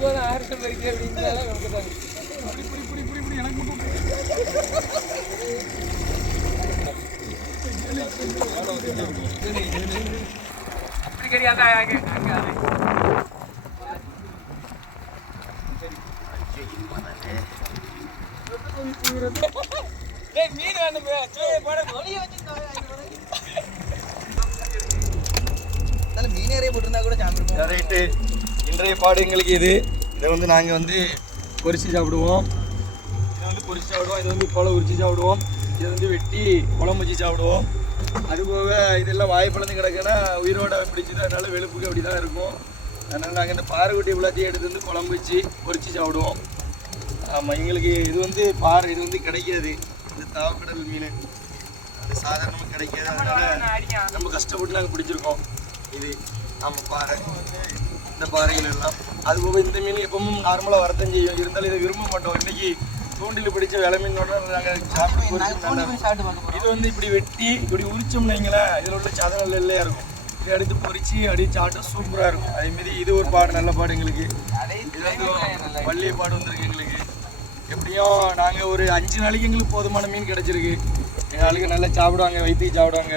மீன் வேணுமே மீன் நிறைய போட்டிருந்தா கூட சாப்பிடுவோம். ரைட்டு, இன்றைய பாடு எங்களுக்கு இதை வந்து நாங்கள் வந்து பொரிச்சு சாப்பிடுவோம். இதை வந்து பொரிச்சு சாப்பிடுவோம். இதை வந்து கொலை உரிச்சு சாப்பிடுவோம். இதை வந்து வெட்டி குழம்பு வச்சு சாப்பிடுவோம். அதுபோக இதெல்லாம் வாய்ப்பிழந்து கிடக்குன்னா உயிரோட பிடிச்சிது, அதனால வெளுப்புக்கு அப்படி தான் இருக்கும். அதனால் நாங்கள் இந்த பாறைக்குட்டி இவ்வளோத்தையும் எடுத்து வந்து குழம்பு வச்சு பொரிச்சு சாப்பிடுவோம். ஆமாம், எங்களுக்கு இது வந்து பாறை, இது வந்து கிடைக்காது. இந்த தாவக்கடல் மீன் அது சாதாரணமாக கிடைக்காது. அதனால் ரொம்ப கஷ்டப்பட்டு நாங்கள் பிடிச்சிருக்கோம் இது. ஆமாம், பாறை, இந்த பாறைகள் எல்லாம். அதுபோக இந்த மீன் எப்பவும் நார்மலாக வரத்தான் செய்யும். இருந்தாலும் இதை விரும்ப மாட்டோம். இன்றைக்கி தூண்டில் பிடிச்ச விலை மீனோட நாங்கள் சாப்பிட்டு இது வந்து இப்படி வெட்டி இப்படி உரிச்சோம்னு வைங்களேன், இதில் உள்ள சதங்கள் எல்லாம் இருக்கும். இதை எடுத்து பொரிச்சு அப்படியே சாப்பிட்டா சூப்பராக இருக்கும். அதேமாரி இது ஒரு பாடு, நல்ல பாடு எங்களுக்கு. இது வந்து வள்ளிய பாடு வந்துருக்கு எங்களுக்கு. எப்படியும் நாங்கள் ஒரு 5 நாளைக்கு எங்களுக்கு போதுமான மீன் கிடச்சிருக்கு. எங்கள் ஆளுக்கு நல்லா சாப்பிடுவாங்க, வைத்தியம் சாப்பிடுவாங்க.